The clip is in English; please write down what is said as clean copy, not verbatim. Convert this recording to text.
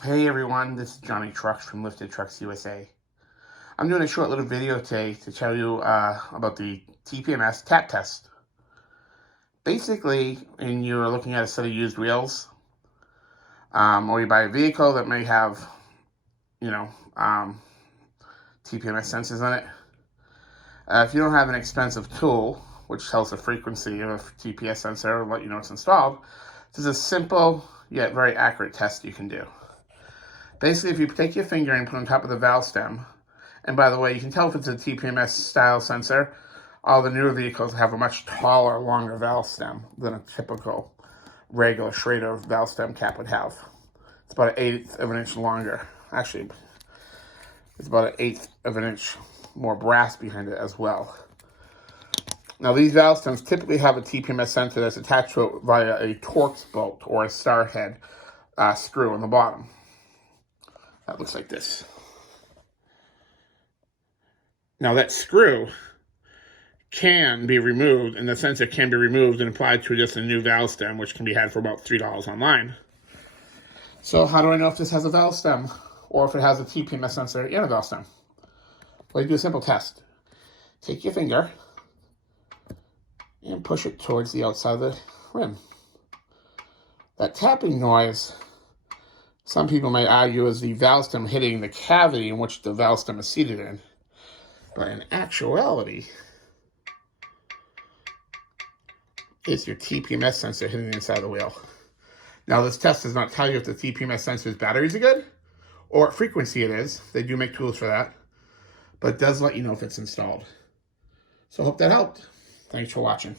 Hey everyone, this is Johnny Trucks from Lifted Trucks USA. I'm doing a short little video today to tell you about the TPMS Tap Test. Basically, when you're looking at a set of used wheels, or you buy a vehicle that may have, TPMS sensors on it, if you don't have an expensive tool, which tells the frequency of a TPS sensor and let you know it's installed, there's a simple yet very accurate test you can do. Basically, if you take your finger and put it on top of the valve stem, and by the way, you can tell if it's a TPMS style sensor, all the newer vehicles have a much taller, longer valve stem than a typical regular Schrader valve stem cap would have. It's about 1/8 of an inch longer. Actually, it's about 1/8 of an inch more brass behind it as well. Now, these valve stems typically have a TPMS sensor that's attached to it via a Torx bolt or a star head screw on the bottom. That looks like this. Now that screw can be removed, and the sensor can be removed and applied to just a new valve stem, which can be had for about $3 online. So how do I know if this has a valve stem or if it has a TPMS sensor and a valve stem? Well, you do a simple test. Take your finger and push it towards the outside of the rim. That tapping noise, some people may argue, is the valve stem hitting the cavity in which the valve stem is seated in. But in actuality, it's your TPMS sensor hitting the inside of the wheel. Now, this test does not tell you if the TPMS sensor's batteries are good or what frequency it is. They do make tools for that. But it does let you know if it's installed. So I hope that helped. Thanks for watching.